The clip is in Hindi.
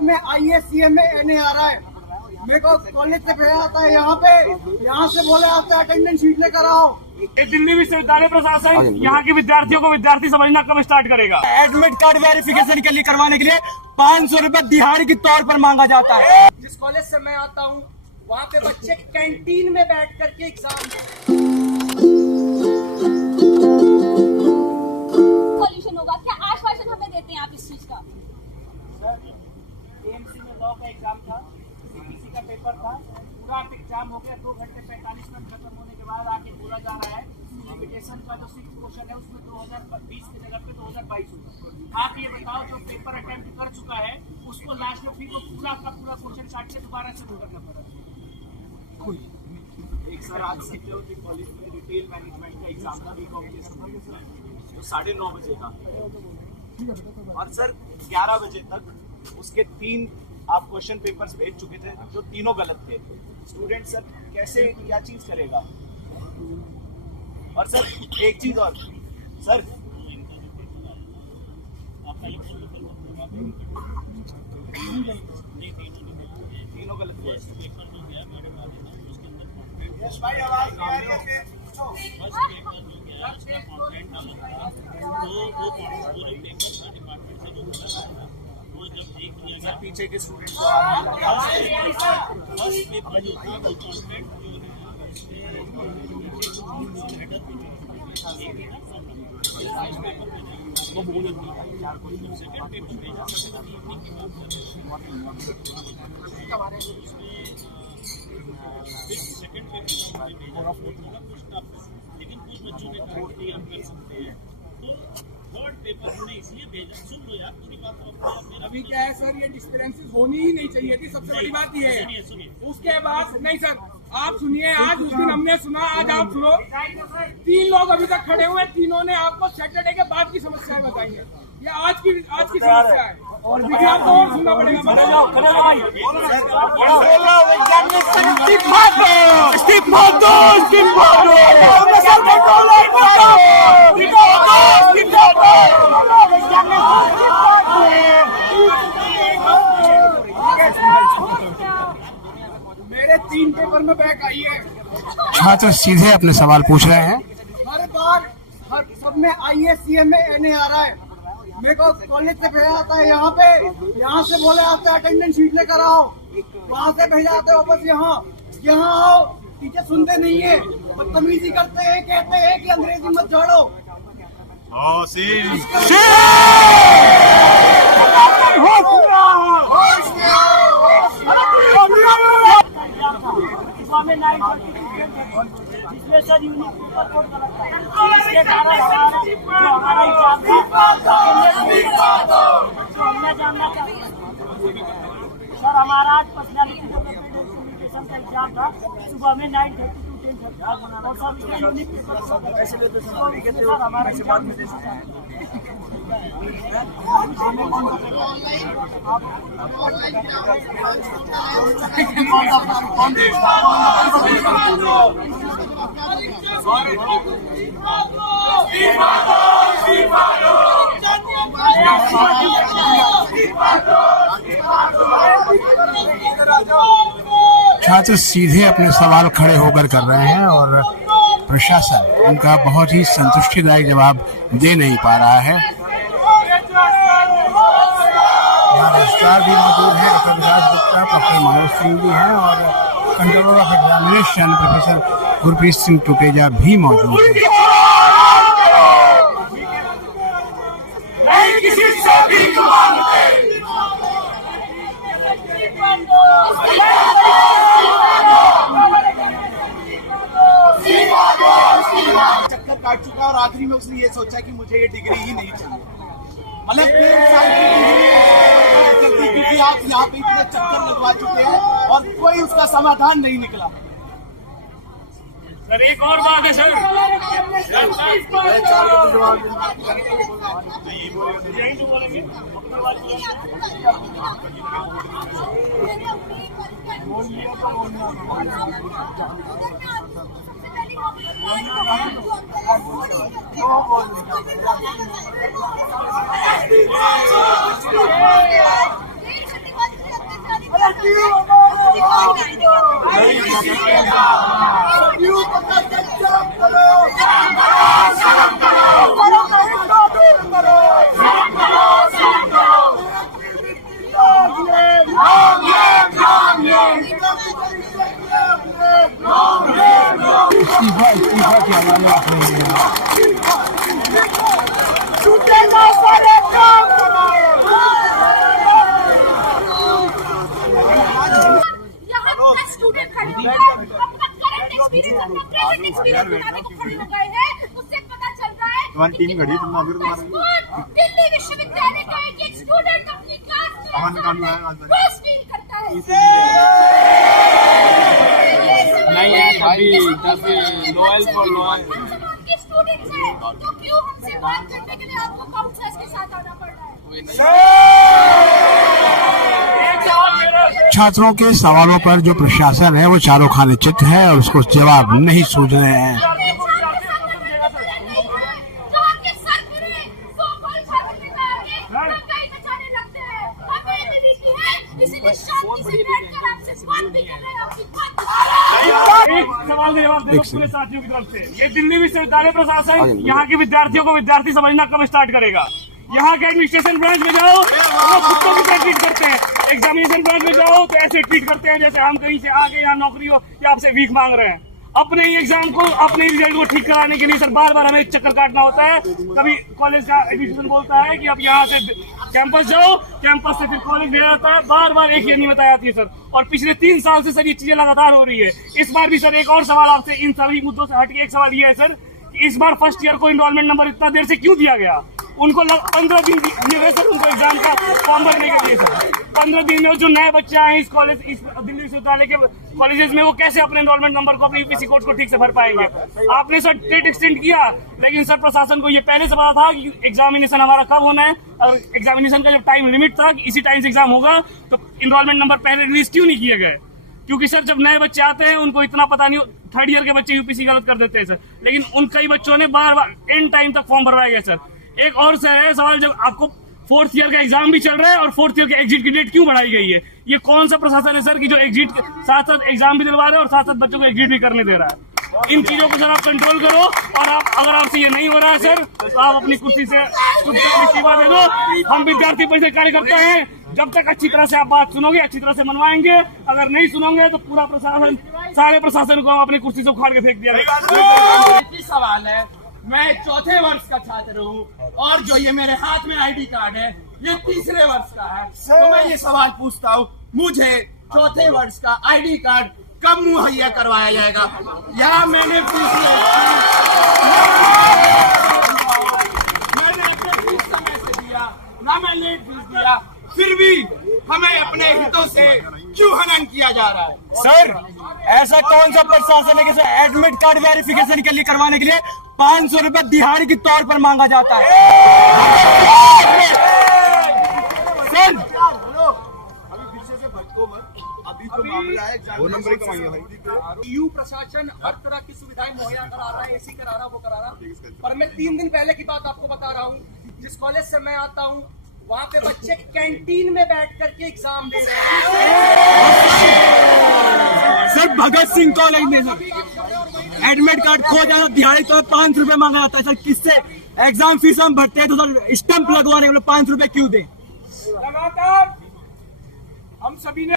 सब में IAS CMA NA आ रहा है। मेरे को कॉलेज से भेजा जाता है यहाँ पे, यहाँ से बोले आपसे अटेंडेंस शीट लेकर आओ। दिल्ली विश्वविद्यालय प्रशासन यहाँ के विद्यार्थियों को विद्यार्थी समझना कब स्टार्ट करेगा? एडमिट कार्ड वेरिफिकेशन के लिए करवाने के लिए 500 रुपए दिहाड़ी के तौर पर मांगा जाता है। जिस कॉलेज से मैं आता हूँ वहाँ पे बच्चे कैंटीन में बैठ करके एग्जाम सॉल्यूशन होगा क्या? आश्वासन हमें देते हैं आप इस चीज का? AMC में लॉ का एग्जाम था, CPC का पेपर था, पूरा एग्जाम हो गया, 2 घंटे 45 मिनट खत्म होने के बाद आके बोला जा रहा है लिमिटेशन का जो 6 क्वेश्चन है उसमें 2020 की जगह पे 2022 होगा। आप ये बताओ जो पेपर अटेम्प्ट कर चुका है उसको लास्ट में फिर वो पूरा का पूरा क्वेश्चन काट के दोबारा शुरू करना पड़ा। एक सर आज सिक्योरिटी कॉलेज में रिटेल मैनेजमेंट का एग्जाम था बीकॉम के तो 9:30 बजे का, और सर 11 बजे तक उसके 3 आप क्वेश्चन पेपर्स भेज चुके थे जो तीनों गलत थे। स्टूडेंट सर कैसे क्या चीज करेगा? और सर एक चीज और सर तीनों गलत थे। पीछे के स्टूडेंट को लेकिन कुछ बच्चों ने कहा कि हम कर सकते हैं, तो थर्ड पेपर हमने इसलिए भेजा। सुन लो यार पूरी बात। अभी क्या है सर, ये डिस्क्रिपेंसी होनी ही नहीं चाहिए थी, सबसे बड़ी बात ये है। उसके बाद नहीं सर, आप सुनिए, आज उस दिन हमने सुना, आज आप सुनो। 3 लोग अभी तक खड़े हुए, तीनों ने आपको सैटरडे के बाद की समस्याएं बताई है। ये आज की समस्या है, और देखिए आपको और सुनना पड़ेगा। मेरे 3 पेपर में बैक आई है। छात्र सीधे अपने सवाल पूछ रहे हैं। हर बार सब में IAS CMA NA आ रहा है। मेरे को कॉलेज से भेजा जाता है यहाँ पे, यहाँ से बोले आपसे अटेंडेंस शीट लेकर आओ। वहाँ से भेजा जाता है वापस यहाँ आओ। टीचर सुनते नहीं है, बदतमीजी करते हैं, कहते हैं कि अंग्रेजी मत झाड़ो। जिसमें सर यूनिक पेपर कोड गलत था, इसके कारण हमारा एग्जाम था जो हमने जानना चाहते सर, हमारा आज पर्सनैलिटी डेवलपमेंट का एग्जाम था। सुबह में 9:30 to 10:30 और सब इसमें यूनिक पेपर सर हमारा एग्जाम छात्र सीधे अपने सवाल खड़े होकर कर रहे हैं और प्रशासन उनका बहुत ही संतुष्टिदायक जवाब दे नहीं पा रहा है। यहाँ रजिस्ट्रार भी मौजूद है, डॉक्टर विकास गुप्ता, प्रोफेसर मनोज सिंह भी हैं और controller of examination professor Gurpreet Singh Tuteja भी मौजूद है। चक्कर काट चुका और आखिरी में उसने ये सोचा कि मुझे ये डिग्री ही नहीं चाहिए। मतलब 3 साल की डिग्री क्योंकि आप यहाँ पे इतने चक्कर लगवा चुके हैं और कोई उसका समाधान नहीं निकला। सर एक और बात है सर, यही तो बोलेंगे इस्तीफा की हवाले यहाँ स्टूडेंट खड़े हो गए, अपना करंट एक्सपीरियंस, अपना प्रेजेंट एक्सपीरियंस बताने को खड़े हो गए हैं। उससे पता चल रहा है कि दिल्ली विश्वविद्यालय का एक स्टूडेंट अपनी क्लास में रोज फील करता है। के स्टूडेंट्स हैं, तो क्यों हमसे बात करने के लिए आपको काउंसलर्स के साथ आना पड़ रहा है? छात्रों के सवालों पर जो प्रशासन है वो चारों खाने चित है और उसको जवाब नहीं सूझ रहे हैं। एक सवाल का जवाब दे दो पूरे साथियों की तरफ से। ये दिल्ली विश्वविद्यालय प्रशासन यहाँ के विद्यार्थियों को विद्यार्थी समझना कब स्टार्ट करेगा? यहाँ के एडमिनिस्ट्रेशन ब्रांच में जाओ वो खुद को भी ट्रीट करते हैं, एग्जामिनेशन ब्रांच में जाओ तो ऐसे ट्रीट करते हैं जैसे हम कहीं से आके यहाँ नौकरी हो या आपसे वीक मांग रहे हैं। अपने ही एग्जाम को, अपने ही रिजल्ट को ठीक कराने के लिए सर बार बार हमें चक्कर काटना होता है। कभी कॉलेज का एडमिनिस्ट्रेशन बोलता है कि अब यहाँ से कैंपस जाओ, कैंपस से फिर कॉलेज ले जाता है, बार बार एक ही नहीं बताई जाती है सर। और पिछले 3 साल से सर ये चीजें लगातार हो रही है। इस बार भी सर एक और सवाल आपसे, इन सभी मुद्दों से हटके एक सवाल ये है सर कि इस बार फर्स्ट ईयर को इनरोलमेंट नंबर इतना देर से क्यों दिया गया? उनको 15 दिन दिए गए सर उनको एग्जाम का फॉर्म भरने के लिए सर। 15 दिन में जो नए बच्चे आए इस कॉलेज, इस दिल्ली विश्वविद्यालय के कॉलेजेस में, वो कैसे अपने एनरोलमेंट नंबर को, अपने यूपीसी कोड को ठीक से भर पाएंगे? आपने सर डेट एक्सटेंड किया, लेकिन सर प्रशासन को ये पहले से पता था कि एग्जामिनेशन हमारा कब होना है और एग्जामिनेशन का जब टाइम लिमिट था कि इसी टाइम से एग्जाम होगा, तो एनरोलमेंट नंबर पहले रिलीज क्यों नहीं किए गए? क्योंकि सर जब नए बच्चे आते हैं उनको इतना पता नहीं, थर्ड ईयर के बच्चे यूपीसी गलत कर देते हैं सर, लेकिन उन कई बच्चों ने बार बार एंड टाइम तक फॉर्म भरवाया गया सर। एक और सर है सवाल, जब आपको 4th ईयर का एग्जाम भी चल रहा है और 4th ईयर के एग्जिट की डेट क्यों बढ़ाई गई है? ये कौन सा प्रशासन है सर कि जो एग्जिट साथ साथ एग्जाम भी दिलवा रहा है और साथ साथ बच्चों को एग्जिट भी करने दे रहा है? इन चीजों को सर आप कंट्रोल करो, और आप अगर आपसे ये नहीं हो रहा है सर तो आप अपनी कुर्सी से इस्तीफा दे दो। हम विद्यार्थी परिषद कार्यकर्ता हैं, जब तक अच्छी तरह से आप बात सुनोगे अच्छी तरह से मनवाएंगे, अगर नहीं सुनोगे तो पूरा प्रशासन, सारे प्रशासन को हम अपनी कुर्सी से उखाड़ के फेंक दिया जाएगा। सवाल है, मैं 4थे वर्ष का छात्र हूँ और जो ये मेरे हाथ में आईडी कार्ड है ये 3रे वर्ष का है, तो मैं ये सवाल पूछता हूँ, मुझे 4थे वर्ष का आईडी कार्ड कब मुहैया करवाया जाएगा? या मैंने फीस समय से दिया ना, मैं लेट फीस दिया, फिर भी हमें अपने हितों से क्यों हनन किया जा रहा है? सर ऐसा कौन सा प्रशासन है कि एडमिट कार्ड वेरिफिकेशन के लिए करवाने के लिए 500 रुपए दिहाड़ी के तौर पर मांगा जाता है? सर यू प्रशासन हर तरह की सुविधाएं मुहैया करा रहा है, एसी करा रहा, वो करा रहा, पर मैं 3 दिन पहले की बात आपको बता रहा हूँ। जिस कॉलेज से मैं आता हूँ वहाँ पे बच्चे कैंटीन में बैठ करके एग्जाम दे रहे हैं। सर भगत सिंह कॉलेज में सर एडमिट कार्ड खो जाना दिहाड़ी तो 500 रुपए मांगा जाता है सर। किससे एग्जाम फीस हम भरते हैं तो सर स्टंप लगवाने के लिए 500 रुपए क्यों दें? लगातार हम सभी ने